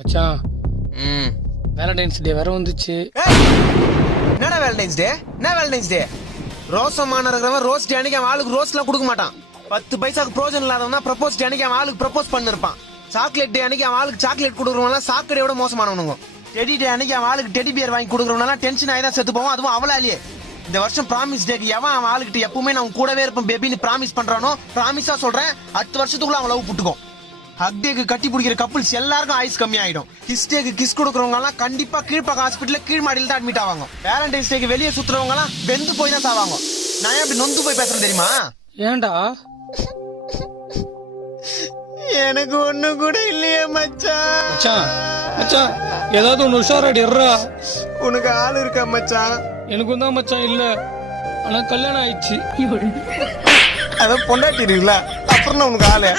மச்சான் வேலண்டைன்ஸ் டே வேற வந்துச்சு. என்னடா வேலண்டைன்ஸ் டே? என்ன வேலண்டைன்ஸ் டே? ரோசமான இருக்கிறவன் ரோஸ் டே அன்னைக்கு அவன் ஆளுக்கு ரோஸ் எல்லாம் கொடுக்க மாட்டான். 10 பைசாக்கு ப்ரோஜன் இல்லாதவன் ப்ரப்போஸ் டே அன்னைக்கு அவன் ஆளுக்கு ப்ரப்போஸ் பண்ணிருப்பான். சாக்லேட் டே அன்னைக்கு அவன் ஆளுக்கு சாக்லேட் கொடுக்குறவங்க சாக்கடையோட மோசமானவனுங்க. டெடி டே அன்னைக்கு அவன் ஆளுக்கு டெடி பியர் வாங்கி கொடுக்குறவங்க டென்ஷன் ஆகி தான் செத்து போவான். அதுவும் அவளாலேயே. இந்த வருஷம் ப்ராமிஸ் டேக்கு எவன் அவன் ஆளுகிட்ட எப்பவுமே நான் கூடவே இருப்பேன் பேபின்னு ப்ராமிஸ் பண்றானோ, ப்ராமிஸா சொல்றேன், 10 வருஷத்துக்குள்ள அவன் லவ் புட்டுக்கும். ஹக் டேக்கு கட்டி பிடிக்கிற கப்புள்ஸ் எல்லாருக்கும் ஆயுஸ் கம்மி ஆயிடும். கிஸ் டேக்கு கிஸ் கொடுக்கறவங்க எல்லாம் கண்டிப்பா கீழ்ப்பாக்கம் ஹாஸ்பிட்டல்ல கீழ் மாடியில தான் அட்மிட் ஆவாங்க. வேலண்டைன்ஸ் டேக்கு வெளியே சுத்துறவங்க எல்லாம் வெந்து போய் தான் சாவாங்க. நான் ஏன் அப்படி நொந்து போய் பேசுறேன் தெரியுமா? ஏன்டா? எனக்கு ஒண்ணு கூட இல்லையே மச்சான். மச்சான் மச்சான் ஏதாவது ஒன்னு உஷாராடி இருறா. உனக்கு ஆள் இருக்கா மச்சான்? எனக்கும் தான் மச்சான் இல்ல, ஆனா கல்யாணம் ஆயிடுச்சு. அதான் பொண்டாட்டி இருக்குல்ல, அப்புறம் உனக்கு ஆளு